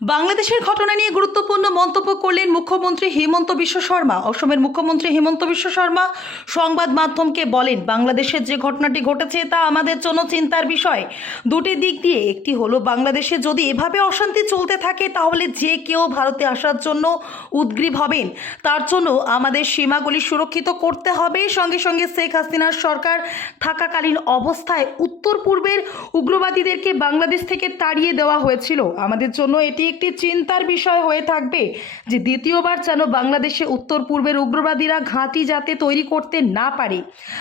বাংলাদেশের ঘটনা নিয়ে গুরুত্বপূর্ণ মন্তব্য করলেন মুখ্যমন্ত্রী হেমন্ত বিশ্ব শর্মা। অসমের মুখ্যমন্ত্রী হেমন্ত বিশ্ব শর্মা সংবাদ মাধ্যমকে বলেন, বাংলাদেশের যে ঘটনাটি ঘটেছে তা আমাদের জন্য চিন্তার বিষয়। দুটি দিক দিয়ে, একটি হলো বাংলাদেশে যদি এভাবে অশান্তি চলতে থাকে, তাহলে যে কেউ ভারতে আসার জন্য উদ্গ্রীব হবেন। তার জন্য আমাদের সীমাগুলি সুরক্ষিত করতে হবে। সঙ্গে সঙ্গে শেখ হাসিনার সরকার থাকাকালীন অবস্থায় উত্তর পূর্বের উগ্রবাদীদেরকে বাংলাদেশ থেকে তাড়িয়ে দেওয়া হয়েছিল। আমাদের জন্য এটি একটি চিন্তার বিষয় হয়ে থাকবে যে দ্বিতীয়বার যেন বাংলাদেশে উত্তর পূর্বের উগ্রবাদীরা ঘাঁটি যাতে তৈরি করতে না পারে।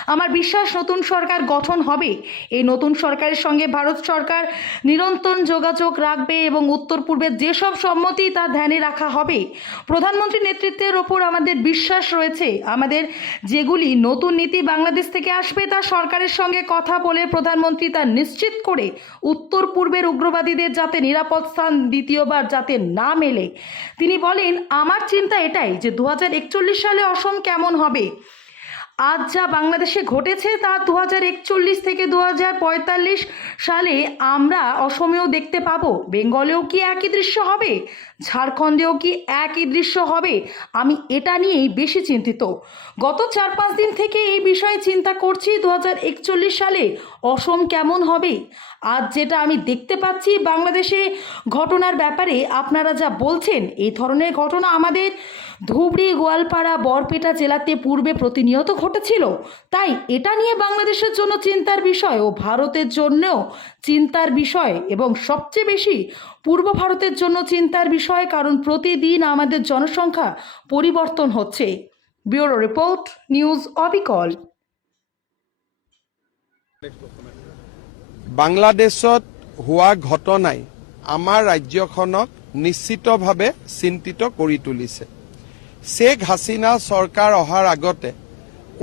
আমার বিশ্বাস, নতুন সরকার গঠন হবে। এই নতুন সরকারের সঙ্গে ভারত সরকার নিরন্তর যোগাযোগ রাখবে এবং উত্তর পূর্বের যেসব সম্মতি তা ধ্যানে রাখা হবে। প্রধানমন্ত্রী নেতৃত্বের ওপর আমাদের বিশ্বাস রয়েছে। আমাদের যেগুলি নতুন নীতি বাংলাদেশ থেকে আসবে তা সরকারের সঙ্গে কথা বলে প্রধানমন্ত্রী তা নিশ্চিত করে উত্তর পূর্বের উগ্রবাদীদের যাতে নিরাপদ স্থান দ্বিতীয়বার যাতে না মেলে। তিনি বলেন, আমার চিন্তা এটাই যে দু হাজার একচল্লিশ সালে অসম কেমন হবে? আজ যা বাংলাদেশে ঘটেছে তা দু একচল্লিশ থেকে দু পঁয়তাল্লিশ সালে আমরা অসমেও দেখতে পাবো। বেঙ্গলেও কি একই দৃশ্য হবে? ঝাড়খণ্ডেও কি একই দৃশ্য হবে? আমি এটা নিয়েই বেশি চিন্তিত। গত চার পাঁচ দিন থেকে এই বিষয়ে চিন্তা করছি দু একচল্লিশ সালে অসম কেমন হবে? আজ যেটা আমি দেখতে পাচ্ছি বাংলাদেশে ঘটনার ব্যাপারে আপনারা যা বলছেন, এই ধরনের ঘটনা আমাদের ধুবড়ি, গোয়ালপাড়া, বরপেটা জেলাতে পূর্বে প্রতিনিয়ত ঘটেছিল। তাই এটা নিয়ে বাংলাদেশের জন্য চিন্তার বিষয় ও ভারতের জন্যও চিন্তার বিষয় এবং সবচেয়ে বেশি পূর্ব ভারতের জন্য চিন্তার বিষয় কারণ প্রতিদিন আমাদের জনসংখ্যা পরিবর্তন হচ্ছে। ব্যুরো রিপোর্ট, নিউজ অবিকল। বাংলাদেশত হোৱা ঘটনাই আমাৰ ৰাজ্যখনক নিশ্চিতভাৱে চিন্তিত কৰি তুলিছে। শ্বেখ হাছিনা চৰকাৰ অহাৰ আগতে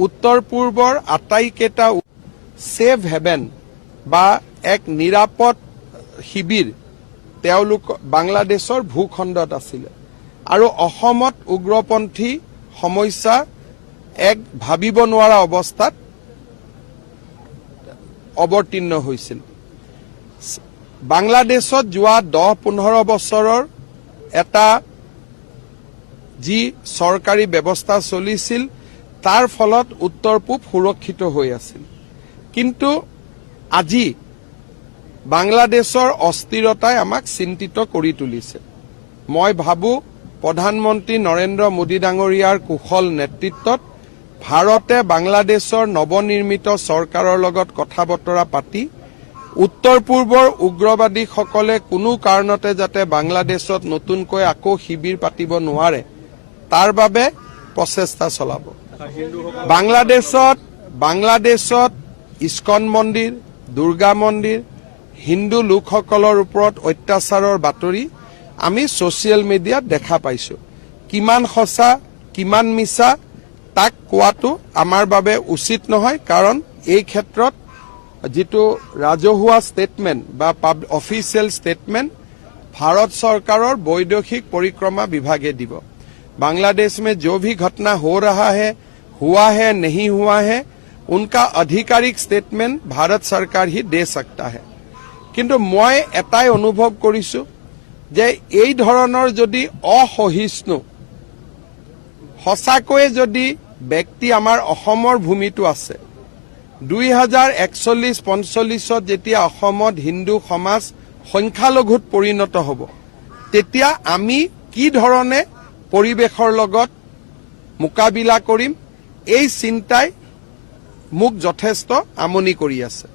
উত্তৰ পূৰ্বৰ আটাইকেইটা ছেভ হেভেন বা এক নিৰাপদ শিবিৰ তেওঁলোক বাংলাদেশৰ ভূখণ্ডত আছিলে। আৰু অসমত উগ্ৰপন্থী সমস্যা এক ভাবিব নোৱাৰা অৱস্থাত অৱতীৰ্ণ হৈছিল। বাংলাদেশত যোৱা দহ পোন্ধৰ বছৰৰ এটা যি চৰকাৰী ব্যৱস্থা চলিছিল তাৰ ফলত উত্তৰ পূব সুৰক্ষিত হৈ আছিল। কিন্তু আজি বাংলাদেশৰ অস্থিৰতাই আমাক চিন্তিত কৰি তুলিছে। মই ভাবোঁ প্ৰধানমন্ত্ৰী নৰেন্দ্ৰ মোদী ডাঙৰীয়াৰ কুশল নেতৃত্বত ভাৰতে বাংলাদেশৰ নৱনিৰ্মিত চৰকাৰৰ লগত কথা বতৰা পাতি উত্তৰ পূৰ্বৰ উগ্ৰবাদীসকলে কোনো কাৰণতে যাতে বাংলাদেশত নতুনকৈ আকৌ শিবিৰ পাতিব নোৱাৰে তাৰ বাবে প্ৰচেষ্টা চলাব। বাংলাদেশত বাংলাদেশত ইস্কন মন্দিৰ দুৰ্গা মন্দিৰ হিন্দু লোকসকলৰ ওপৰত অত্যাচাৰৰ বাতৰি আমি ছচিয়েল মিডিয়াত দেখা পাইছোঁ। কিমান সঁচা কিমান মিছা তাক কোৱাটো আমাৰ বাবে উচিত নহয় কাৰণ এই ক্ষেত্ৰত যিটো ৰাজহুৱা ষ্টেটমেণ্ট বা অফিচিয়েল ষ্টেটমেণ্ট ভাৰত চৰকাৰৰ বৈদেশিক পৰিক্ৰমা বিভাগে দিব। बांग्लादेश में जो भी घटना हो रहा है हुआ है नहीं हुआ है उनका आधिकारिक स्टेटमेंट भारत सरकार ही दे सकता है কিন্তু মই এটাই অনুভৱ কৰিছো যে এই ধৰণৰ যদি অসহিষ্ণু সঁচাকৈয়ে যদি ব্যক্তি আমাৰ অসমৰ ভূমিটো আছে দুই হাজাৰ একচল্লিছ পঞ্চল্লিছত যেতিয়া অসমত হিন্দু সমাজ সংখ্যালঘুত পৰিণত হ'ব তেতিয়া আমি কি ধৰণে পৰিৱেশৰ লগত মোকাবিলা কৰিম। এই চিন্তাই মোক যথেষ্ট আমনি কৰি আছে।